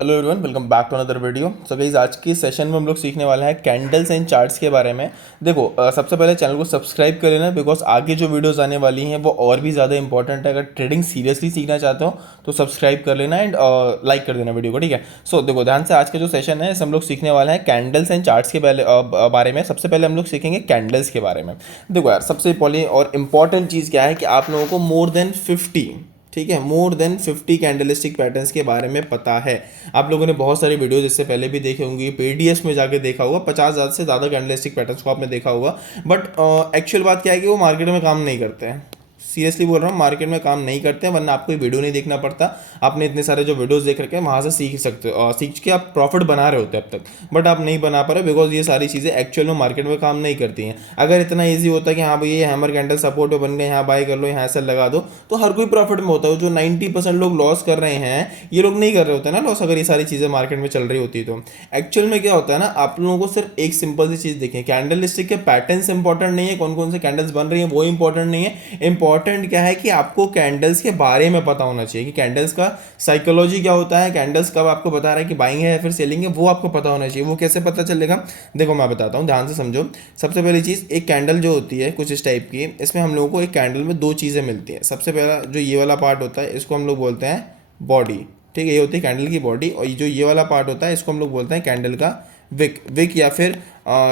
Hello everyone, welcome back to another video. So guys, आज की session में हम लोग सीखने वाले हैं कैंडल्स एंड चार्ट्स के बारे में। देखो, सबसे पहले चैनल को सब्सक्राइब कर लेना, बिकॉज आगे जो वीडियोस आने वाली हैं वो और भी ज़्यादा इंपॉर्टेंट है। अगर ट्रेडिंग सीरियसली सीखना चाहते हो तो सब्सक्राइब कर लेना एंड लाइक कर देना वीडियो को, ठीक है। सो देखो ध्यान से, आज का जो सेशन है हम लोग सीखने वाले हैं कैंडल्स एंड चार्ट्स के बारे में। सबसे पहले हम लोग सीखेंगे कैंडल्स के बारे में। देखो यार, सबसे पहले और इम्पॉर्टेंट चीज़ क्या है कि आप लोगों को मोर देन 50, ठीक है, मोर देन 50 कैंडलिस्टिक पैटर्न्स के बारे में पता है। आप लोगों ने बहुत सारी वीडियोस इससे पहले भी देखे होंगे, पीडीएस में जाके देखा होगा, 50,000 से ज़्यादा कैंडलिस्टिक पैटर्न्स को आपने देखा होगा। बट एक्चुअल बात क्या है कि वो मार्केट में काम नहीं करते हैं। सीरियसली बोल रहा हूँ, मार्केट में काम नहीं करते हैं, वरना आपको ये वीडियो नहीं देखना पड़ता। आपने इतने सारे जो वीडियोस देख रखे हैं वहाँ से सीख सकते हो, सीख के आप प्रॉफिट बना रहे होते हैं अब तक। बट आप नहीं बना पा रहे बिकॉज ये सारी चीज़ें एक्चुअल में मार्केट में काम नहीं करती हैं। अगर इतना ईजी होता है कि हाँ भाई ये हैमर कैंडल सपोर्ट पे बन गए, यहाँ बाय कर लो, यहाँ से लगा दो, तो हर कोई प्रॉफिट में होता है। जो 90% लोग लॉस कर रहे हैं, ये लोग नहीं कर रहे होते ना लॉस, अगर ये सारी चीज़ें मार्केट में चल रही होती तो। एक्चुअल में क्या होता है ना, आप लोगों को सिर्फ एक सिंपल सी चीज़ देखें, कैंडल स्टिक के पैटर्न्स इंपॉर्टेंट नहीं है, कौन कौन से कैंडल्स बन रही है वो इंपॉर्टेंट नहीं है। इंपॉर्टेंट क्या है कि आपको कैंडल्स के बारे में पता होना चाहिए कि कैंडल्स का साइकोलॉजी क्या होता है, कैंडल्स कब आपको बता रहा है कि बाइंग है या फिर सेलिंग है, वो आपको पता होना चाहिए। वो कैसे पता चलेगा, देखो मैं बताता हूँ, ध्यान से समझो। सबसे पहली चीज़, एक कैंडल जो होती है कुछ इस टाइप की, इसमें हम लोगों को एक कैंडल में दो चीज़ें मिलती हैं। सबसे पहला जो ये वाला पार्ट होता है इसको हम लोग बोलते हैं बॉडी, ठीक है, ये होती है कैंडल की बॉडी। और जो ये वाला पार्ट होता है इसको हम लोग बोलते हैं कैंडल का विक। विक या फिर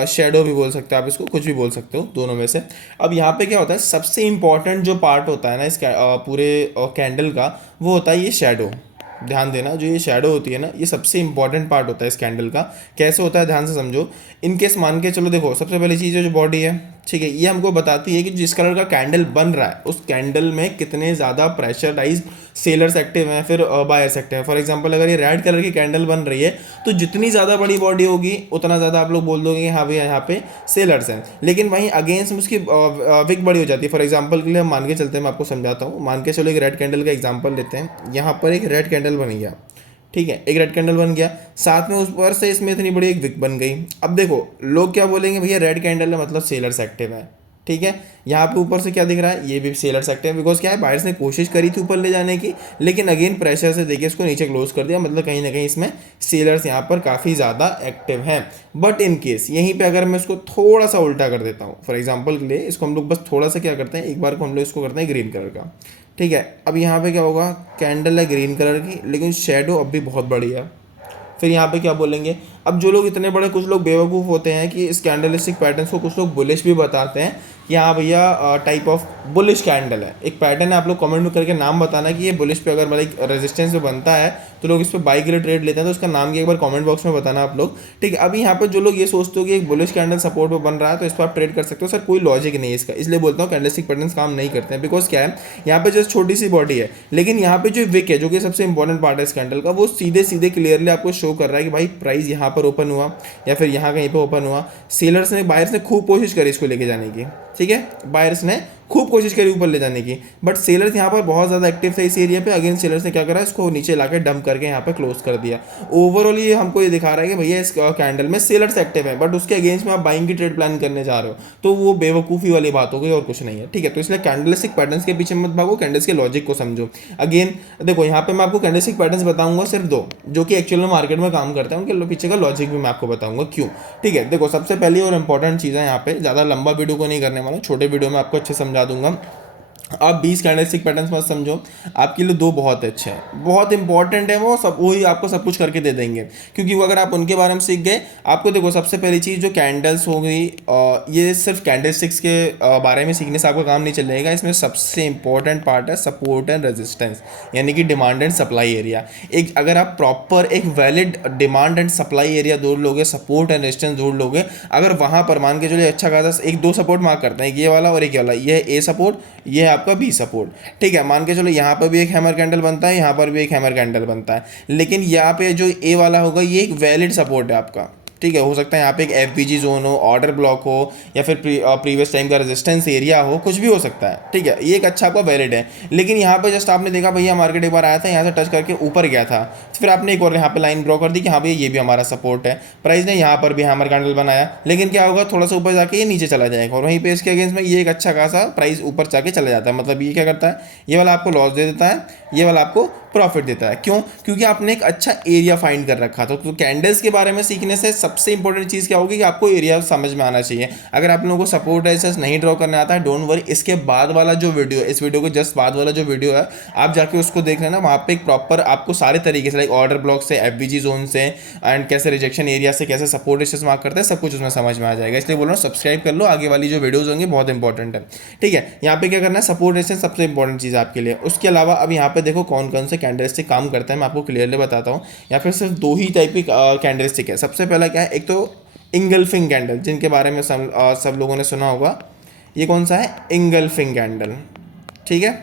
शेडो भी बोल सकते हैं आप, इसको कुछ भी बोल सकते हो, दोनों में से। अब यहाँ पे क्या होता है, सबसे इंपॉर्टेंट जो पार्ट होता है ना इस पूरे कैंडल का, वो होता है ये शेडो। ध्यान देना, जो ये शेडो होती है ना, ये सबसे इंपॉर्टेंट पार्ट होता है इस कैंडल का। कैसे होता है ध्यान से समझो। इनकेस मान के चलो, देखो सबसे पहली चीज़ है जो बॉडी है, ठीक है, ये हमको बताती है कि जिस कलर का कैंडल बन रहा है उस कैंडल में कितने ज़्यादा प्रेशराइज सेलर्स एक्टिव हैं फिर बायर्स एक्टिव हैं। फॉर एग्जांपल, अगर ये रेड कलर की कैंडल बन रही है तो जितनी ज़्यादा बड़ी बॉडी होगी उतना ज़्यादा आप लोग बोल दोगे कि हाँ भैया यहाँ पे सेलर्स हैं। लेकिन वहीं अगेंस्ट में उसकी विक बड़ी हो जाती है। फॉर एग्जाम्पल के लिए हम मान के चलते हैं, मैं आपको समझाता हूँ। मान के चलो एक रेड कैंडल का एग्जाम्पल लेते हैं। यहाँ पर एक रेड कैंडल बन गया, ठीक है, एक रेड कैंडल बन गया, साथ में उस पर से इसमें इतनी बड़ी एक विक बन गई। अब देखो लोग क्या बोलेंगे, भैया रेड कैंडल है मतलब सेलर्स एक्टिव है, ठीक है। यहाँ पे ऊपर से क्या दिख रहा है, ये भी सेलर्स एक्टिव है, बिकॉज क्या है, बायर्स ने कोशिश करी थी ऊपर ले जाने की, लेकिन अगेन प्रेशर से देखिए इसको नीचे क्लोज कर दिया। मतलब कहीं ना कहीं इसमें सेलर्स यहाँ पर काफ़ी ज़्यादा एक्टिव हैं। बट इन केस यहीं पे अगर मैं इसको थोड़ा सा उल्टा कर देता हूँ, फॉर एग्जाम्पल के लिए इसको हम लोग बस थोड़ा सा क्या करते हैं, एक बार को हम लोग इसको करते हैं ग्रीन कलर का, ठीक है। अब यहाँ पे क्या होगा, कैंडल है ग्रीन कलर की, लेकिन शेडो अब भी बहुत बड़ी है। फिर यहाँ पे क्या बोलेंगे, अब जो लोग इतने बड़े, कुछ लोग बेवकूफ़ होते हैं कि इस कैंडलिस्टिक पैटर्न्स को कुछ लोग बुलिश भी बताते हैं कि हाँ भैया टाइप ऑफ बुलिश कैंडल है, एक पैटर्न है। आप लोग कमेंट में करके नाम बताना कि ये बुलिश पे अगर मतलब रेजिस्टेंस पे बनता है तो लोग इस पर बाई के लिए ट्रेड लेते हैं, तो उसका नाम भी एक बार कमेंट बॉक्स में बताना आप लोग, ठीक है। अभी यहाँ पर जो लोग ये सोचते हो कि एक बुलिश कैंडल सपोर्ट पे बन रहा है तो इस पर आप ट्रेड कर सकते हो, सर कोई लॉजिक नहीं है इसका। इसलिए बोलता हूँ कैंडलिस्टिक पैटर्न्स काम नहीं करते हैं, बिकॉज क्या है, यहाँ पे जस्ट छोटी सी बॉडी है, लेकिन यहाँ पे जो विक है, जो कि सबसे इंपॉर्टेंट पार्ट है इस कैंडल का, वो सीधे सीधे क्लियरली आपको शो कर रहा है कि भाई प्राइस यहाँ पर ओपन हुआ या फिर यहाँ कहीं पे ओपन हुआ। सेलर्स ने, बायर्स ने खूब कोशिश करी इसको लेके जाने की, ठीक है, बायर्स ने खूब कोशिश करी ऊपर ले जाने की, बट सेलर्स यहाँ पर बहुत ज़्यादा एक्टिव थे इस एरिया पे। अगेन सेलर्स ने क्या करा, इसको नीचे लाकर डंप करके यहाँ पे क्लोज कर दिया। ओवरऑल ये हमको ये दिखा रहा है कि भैया इस कैंडल में सेलर्स एक्टिव है, बट उसके अगेंस्ट में आप बाइंग की ट्रेड प्लान करने जा रहे हो, तो वो बेवकूफ़ी वाली बात हो गई और कुछ नहीं है, ठीक है। तो इसलिए कैंडलस्टिक पैटर्न्स के पीछे मत भागो, कैंडल्स के लॉजिक को समझो। अगेन देखो, यहाँ पे मैं आपको कैंडलस्टिक पैटर्न्स बताऊंगा सिर्फ दो, जो कि एक्चुअल में मार्केट में काम करते हैं, उनके पीछे का लॉजिक भी मैं आपको बताऊंगा क्यों, ठीक है। देखो सबसे पहली और इंपॉर्टेंट चीज़ है, यहाँ पे ज़्यादा लंबा वीडियो को नहीं करने वाला, छोटे वीडियो में आपको अच्छे समझा दूंगा। आप 20 कैंडलस्टिक पैटर्न्स मत समझो, आपके लिए दो बहुत अच्छे हैं, बहुत इंपॉर्टेंट है वो सब, वही आपको सब कुछ करके दे देंगे, क्योंकि वो अगर आप उनके बारे में सीख गए। आपको देखो सबसे पहली चीज़ जो कैंडल्स हो गई, ये सिर्फ कैंडलस्टिक्स के बारे में सीखने से आपका काम नहीं चलेगा। इसमें सबसे इंपॉर्टेंट पार्ट है सपोर्ट एंड रेजिस्टेंस, यानी कि डिमांड एंड सप्लाई एरिया। एक अगर आप प्रॉपर एक valid demand and supply area जोड़ लोगे, सपोर्ट एंड रेजिस्टेंस जोड़ लोगे, अगर वहाँ पर मान के चलिए अच्छा खासा एक दो सपोर्ट मार्क करते हैं, ये वाला और एक ये वाला, ये है ए सपोर्ट, ये है आपका बी सपोर्ट, ठीक है। मान के चलो यहाँ पर भी एक हैमर कैंडल बनता है, यहाँ पर भी एक हैमर कैंडल बनता है, लेकिन यहाँ पे जो ए वाला होगा ये एक वैलिड सपोर्ट है आपका, ठीक है। हो सकता है यहाँ पे एक एफबीजी जोन हो, ऑर्डर ब्लॉक हो, या फिर प्रीवियस टाइम का रेजिस्टेंस एरिया हो, कुछ भी हो सकता है, ठीक है। ये एक अच्छा आपका वैलिड है। लेकिन यहाँ पे जस्ट आपने देखा भैया मार्केट एक बार आया था, यहाँ से टच करके ऊपर गया था, फिर आपने एक और यहाँ पे लाइन ड्रॉ कर दी कि हाँ भैया ये भी हमारा सपोर्ट है। प्राइस ने यहाँ पर भी हैमर कैंडल बनाया, लेकिन क्या होगा, थोड़ा सा ऊपर जाके ये नीचे चला जाएगा, और वहीं पे इसके अगेंस्ट में ये एक अच्छा खासा प्राइस ऊपर जाके चला जाता है। मतलब ये क्या करता है, ये वाला आपको लॉस दे देता है, ये वाला आपको प्रॉफिट देता है। क्यों? क्योंकि आपने एक अच्छा एरिया फाइंड कर रखा था। तो कैंडल्स के बारे में सीखने से सबसे इंपॉर्टेंट चीज़ क्या होगी कि आपको एरिया समझ में आना चाहिए। अगर आप लोगों को सपोर्ट रेजिस्टेंस नहीं ड्रॉ करना आता है, डोंट वरी, इसके बाद वाला जो वीडियो है, इस वीडियो के जस्ट बाद वाला जो वीडियो है, आप जाके उसको देख लेना। वहाँ पे एक प्रॉपर आपको सारे तरीके से, लाइक ऑर्डर ब्लॉक से, एफबीजी जोन से, एंड कैसे रिजेक्शन एरिया से कैसे सपोर्ट रेजिस्टेंस मार्क करते हैं, सब कुछ उसमें समझ में आ जाएगा। इसलिए बोल रहा हूँ सब्सक्राइब कर लो, आगे वाली जो वीडियोज़ होंगी बहुत इंपॉर्टेंट है। ठीक है, यहाँ पे क्या करना है, सपोर्ट रेजिस्टेंस सबसे इंपॉर्टेंट चीज़ है आपके लिए। उसके अलावा अब यहाँ पे देखो कौन कौन से कैंडलस्टिक काम करता है, मैं आपको क्लियरली बताता हूँ। यहाँ पे सिर्फ दो ही टाइप की कैंडलस्टिक है। सबसे पहला क्या है, एक तो इंगल्फिंग कैंडल, जिनके बारे में सब लोगों ने सुना होगा। ये कौन सा है, इंगल्फिंग कैंडल। ठीक है,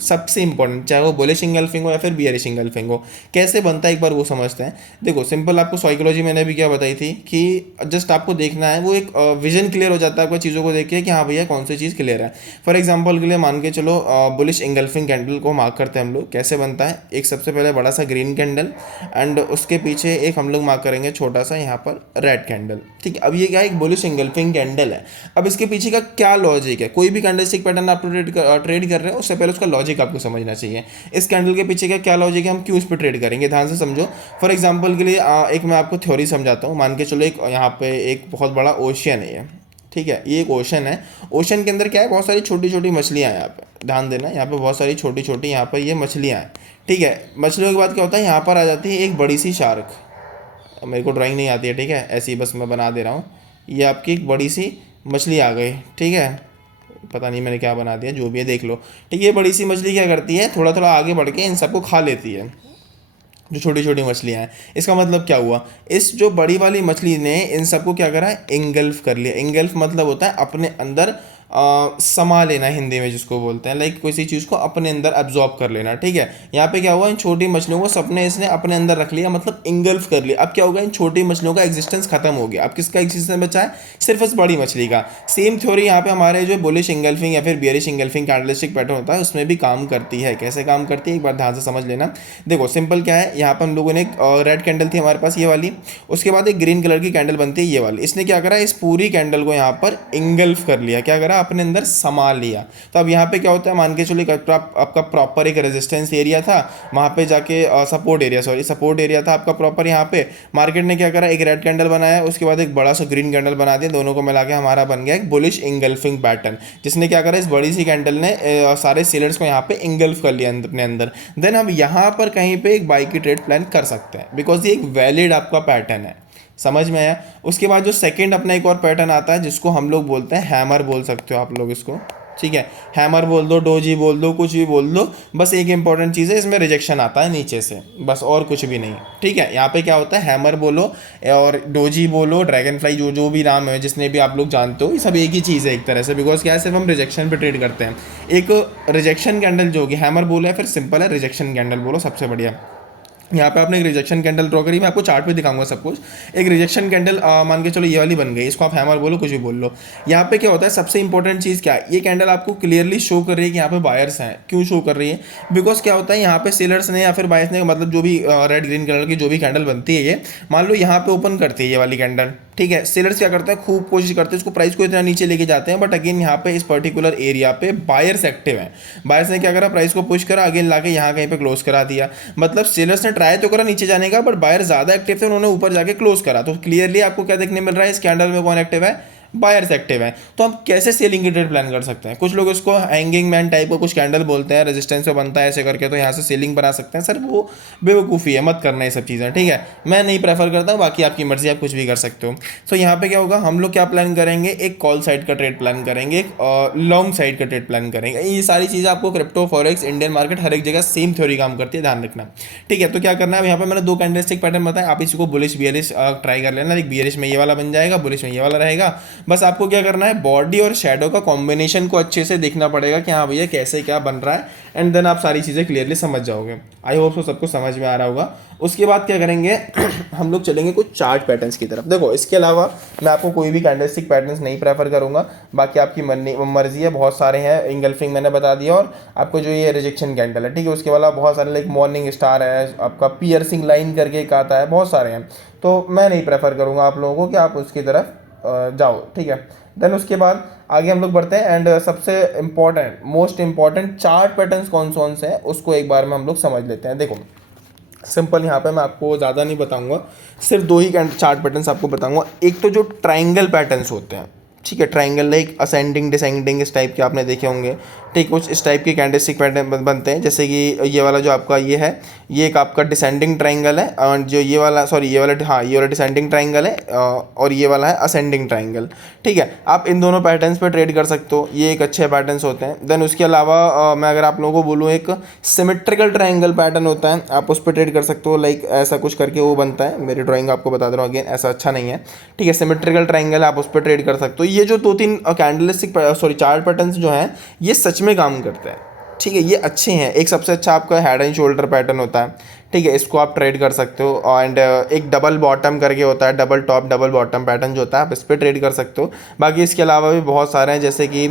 सबसे इंपॉर्टेंट, चाहे वो बुलिश इंगल्फिंग हो या फिर बियरिश इंगल्फिंग हो, कैसे बनता है एक बार वो समझते हैं। देखो सिंपल, आपको साइकोलॉजी मैंने भी क्या बताई थी कि जस्ट आपको देखना है, वो एक विजन क्लियर हो जाता है आपको चीज़ों को देख के कि हाँ भैया कौन सी चीज़ क्लियर है। फॉर एग्जांपल के लिए मान के चलो, बुलिश इंगल्फिंग कैंडल को मार्क करते हैं हम लोग। कैसे बनता है, एक सबसे पहले बड़ा सा ग्रीन कैंडल, एंड उसके पीछे एक हम लोग मार्क करेंगे छोटा सा यहाँ पर रेड कैंडल। ठीक है, अब ये क्या है, एक बुलिश इंगल्फिंग कैंडल है। अब इसके पीछे का क्या लॉजिक है, कोई भी कैंडलस्टिक पैटर्न आप ट्रेड कर रहे हो उससे पहले उसका लॉजिक आपको समझना चाहिए। इस कैंडल के पीछे का क्या लॉजिक है, हम क्यों इस पर ट्रेड करेंगे, ध्यान से समझो। फॉर एग्जांपल के लिए एक मैं आपको थ्योरी समझाता हूँ। मान के चलो एक यहाँ पे एक बहुत बड़ा ओशियन है ये। ठीक है, ये एक ओशन है। ओशन के अंदर क्या है, बहुत सारी छोटी छोटी मछलियाँ हैं। यहाँ पे ध्यान देना, यहाँ पे बहुत सारी छोटी छोटी यहाँ पर ये मछलियाँ हैं। ठीक है, मछलियों के बाद क्या होता है, यहाँ पर आ जाती है एक बड़ी सी शार्क। मेरे को ड्राइंग नहीं आती है, ठीक है, ऐसी बस मैं बना दे रहा हूँ। ये आपकी एक बड़ी सी मछली आ गई। ठीक है, पता नहीं मैंने क्या बना दिया, जो भी है देख लो। ठीक है, ये बड़ी सी मछली क्या करती है, थोड़ा थोड़ा आगे बढ़ के इन सबको खा लेती है, जो छोटी छोटी मछलियाँ हैं। इसका मतलब क्या हुआ, इस जो बड़ी वाली मछली ने इन सबको क्या करा, इंगल्फ कर लिया। इंगल्फ मतलब होता है अपने अंदर समा लेना, हिंदी में जिसको बोलते हैं, लाइक किसी चीज़ को अपने अंदर एब्जॉर्ब कर लेना। ठीक है, यहाँ पे क्या हुआ, इन छोटी मछलियों को सबने इसने अपने अंदर रख लिया, मतलब इंगल्फ कर लिया। अब क्या होगा, इन छोटी मछलियों का एग्जिस्टेंस खत्म हो गया। अब किसका एग्जिस्टेंस बचा है, सिर्फ इस बड़ी मछली का। सेम थ्योरी यहाँ पे हमारे जो बुलिश इंगल्फिंग या फिर बियरिश इंगल्फिंग कैंडलस्टिक पैटर्न होता है उसमें भी काम करती है। कैसे काम करती है, एक बार ध्यान से समझ लेना। देखो सिंपल क्या है, यहाँ पर हम लोगों ने एक रेड कैंडल थी हमारे पास, ये वाली। उसके बाद एक ग्रीन कलर की कैंडल बनती है, ये वाली। इसने क्या करा, इस पूरी कैंडल को यहाँ पर इंगल्फ कर लिया, क्या करा, अपने अंदर समा लिया। तो अब यहाँ पे क्या होता है, मान के चलो आपका प्रॉपर एक रेजिस्टेंस एरिया था, वहाँ पे जाके सपोर्ट एरिया था आपका प्रॉपर। यहाँ पे मार्केट ने क्या करा, एक रेड कैंडल बनाया, उसके बाद एक बड़ा सा ग्रीन कैंडल बना दिया, दोनों को मिला के हमारा बन गया एक बुलिश इंगल्फिंग पैटर्न, जिसने क्या करा, इस बड़ी सी कैंडल ने सारे सेलर्स को यहाँ पे इंगल्फ कर लिया अपने अंदर। देन हम यहाँ पर कहीं पे एक बाई की ट्रेड प्लान कर सकते हैं, बिकॉज ये एक वैलिड आपका पैटर्न है। समझ में आया। उसके बाद जो सेकंड अपना एक और पैटर्न आता है, जिसको हम लोग बोलते हैं हैमर, बोल सकते हो आप लोग इसको। ठीक है, हैमर बोल दो, डोजी बोल दो, कुछ भी बोल दो, बस एक इंपॉर्टेंट चीज़ है, इसमें रिजेक्शन आता है नीचे से, बस और कुछ भी नहीं। ठीक है, यहाँ पे क्या होता है, हैमर बोलो और डोजी बोलो, ड्रैगन फ्लाई, जो जो भी नाम है, जिसने भी आप लोग जानते हो, ये सब एक ही चीज़ है एक तरह से। बिकॉज क्या है, सिर्फ हम रिजेक्शन पे ट्रेड करते हैं। एक रिजेक्शन कैंडल जो होगी, हैमर बोलो या फिर सिंपल है रिजेक्शन कैंडल बोलो, सबसे बढ़िया। यहाँ पे आपने एक रिजेक्शन कैंडल ड्रॉ करी, मैं आपको चार्ट पे दिखाऊंगा सब कुछ। एक रिजेक्शन कैंडल मान के चलो ये वाली बन गई, इसको आप हैमर बोलो, कुछ भी बोल लो। यहाँ पे क्या होता है, सबसे इंपॉर्टेंट चीज़ क्या है, ये कैंडल आपको क्लियरली शो कर रही है कि यहाँ पे बायर्स हैं। क्यों शो कर रही है, बिकॉज क्या होता है, यहाँ पे सेलर्स ने या फिर बायर्स ने, मतलब जो भी रेड ग्रीन कलर की जो भी कैंडल बनती है, ये मान लो यहाँ पे ओपन करती है ये वाली कैंडल। ठीक है, सेलर्स क्या करते हैं, खूब कोशिश करते हैं इसको प्राइस को इतना नीचे लेके जाते हैं, बट अगेन यहाँ पे इस पर्टिकुलर एरिया पे बायर्स एक्टिव हैं। बायर्स ने क्या करा, प्राइस को पुश करा, अगेन लाके यहाँ कहीं पे क्लोज करा दिया। मतलब सेलर्स ने ट्राई तो करा नीचे जाने का, बट बायर ज्यादा एक्टिव थे, उन्होंने ऊपर जाके क्लोज करा। तो क्लियरली आपको क्या देखने मिल रहा है, इस कैंडल में कौन एक्टिव है, बायर्स एक्टिव है। तो हम कैसे सेलिंग की ट्रेड प्लान कर सकते हैं, कुछ लोग इसको हैंगिंग मैन टाइप का कुछ कैंडल बोलते हैं, रेजिस्टेंस पे बनता है ऐसे करके, तो यहाँ से सेलिंग बना सकते हैं। सर वो बेवकूफ़ी है, मत करना ये सब चीज़ें। ठीक है, मैं नहीं प्रेफर करता हूँ, बाकी आपकी मर्जी, आप कुछ भी कर सकते हो। सो यहाँ पे क्या होगा, हम लोग क्या प्लान करेंगे, एक कॉल साइड का ट्रेड प्लान करेंगे, एक लॉन्ग साइड का ट्रेड प्लान करेंगे। ये सारी चीज़ें आपको क्रिप्टो, फॉरेक्स, इंडियन मार्केट, हर एक जगह सेम थ्योरी काम करती है, ध्यान रखना। ठीक है, तो क्या करना है, यहाँ पे मैंने दो कैंडलस्टिक पैटर्न बताया, आप इसको बुलिश बियरिश ट्राई कर लेना। लाइक बियरिश में ये वाला बन जाएगा, बुलिश में ये वाला रहेगा। बस आपको क्या करना है, बॉडी और शैडो का कॉम्बिनेशन को अच्छे से देखना पड़ेगा कि हाँ भैया कैसे क्या बन रहा है, एंड देन आप सारी चीज़ें क्लियरली समझ जाओगे। आई होप सो सबको समझ में आ रहा होगा। उसके बाद क्या करेंगे हम लोग चलेंगे कुछ चार्ट पैटर्न्स की तरफ। देखो इसके अलावा मैं आपको कोई भी कैंडलस्टिक पैटर्न्स नहीं प्रेफर करूंगा, बाकी आपकी मर्जी है, बहुत सारे हैं। इंगल्फिंग मैंने बता दिया, और आपको जो ये रिजेक्शन कैंडल है, ठीक है, उसके अलावा बहुत सारे लाइक मॉर्निंग स्टार है, आपका पियर्सिंग लाइन करके एक आता है, बहुत सारे हैं। तो मैं नहीं प्रेफर करूँगा आप लोगों को कि आप उसकी तरफ जाओ, ठीक है। देन उसके बाद आगे हम लोग बढ़ते हैं, एंड सबसे important, most important chart patterns कौन से हैं उसको एक बार में हम लोग समझ लेते हैं। देखो सिंपल, यहाँ पे मैं आपको ज़्यादा नहीं बताऊंगा, सिर्फ दो ही चार्ट पैटर्न्स आपको बताऊंगा। एक तो जो ट्राइंगल पैटर्न्स होते हैं, ठीक है, ट्राइंगल लाइक असेंडिंग डिसेंडिंग इस टाइप के आपने देखे होंगे, ठीक, कुछ इस टाइप के कैंडलस्टिक पैटर्न बनते हैं। जैसे कि ये वाला जो आपका ये है, ये एक आपका डिसेंडिंग ट्राइंगल है, और जो ये वाला, सॉरी ये वाला, हाँ ये वाला डिसेंडिंग ट्राइंगल है, और ये वाला है असेंडिंग ट्राइंगल, ठीक है। आप इन दोनों पैटर्न्स पे ट्रेड कर सकते हो, ये एक अच्छे पैटर्न्स होते हैं। देन उसके अलावा मैं अगर आप लोगों को बोलूँ, एक सिमेट्रिकल ट्राइंगल पैटर्न होता है, आप उस पर ट्रेड कर सकते हो, लाइक ऐसा कुछ करके वो बनता है, मेरी ड्राइंग आपको बता दे रहा हूँ, अगेन ऐसा अच्छा नहीं है, ठीक है। सिमेट्रिकल ट्राइंगल आप उस पर ट्रेड कर सकते हो। ये जो दो तीन कैंडलस्टिक, सॉरी चार्ट पैटर्न्स जो हैं, ये सच में काम करते हैं, ठीक है, ये अच्छे हैं। एक सबसे अच्छा आपका हेड एंड शोल्डर पैटर्न होता है, ठीक है, इसको आप ट्रेड कर सकते हो। एंड एक डबल बॉटम करके होता है, double top double bottom pattern जो होता है, आप इस पर ट्रेड कर सकते हो। बाकी इसके अलावा भी बहुत सारे हैं, जैसे कि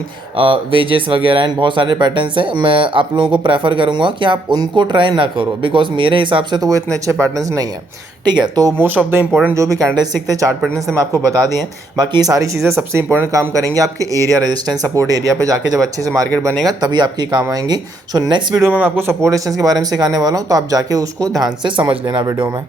वेजेस वगैरह एंड बहुत सारे पैटर्न्स हैं। मैं आप लोगों को प्रेफर करूँगा कि आप उनको ट्राई ना करो, बिकॉज मेरे हिसाब से तो वो इतने अच्छे पैटर्न्स नहीं है, ठीक है। तो मोस्ट ऑफ द इंपॉर्टेंट जो भी कैंडलस्टिक थे, चार्ट पैटर्न्स थे, मैं आपको बता दिए हैं। बाकी ये सारी चीज़ें सबसे इंपॉर्टेंट काम करेंगे आपके एरिया रेजिस्टेंस सपोर्ट एरिया पे जाके, जब अच्छे से मार्केट बनेगा तभी आपकी काम आएंगी। सो नेक्स्ट वीडियो में मैं आपको सपोर्ट रेजिस्टेंस के बारे में सिखाने वाला हूँ, तो आप जाके उसको ध्यान से समझ लेना वीडियो में।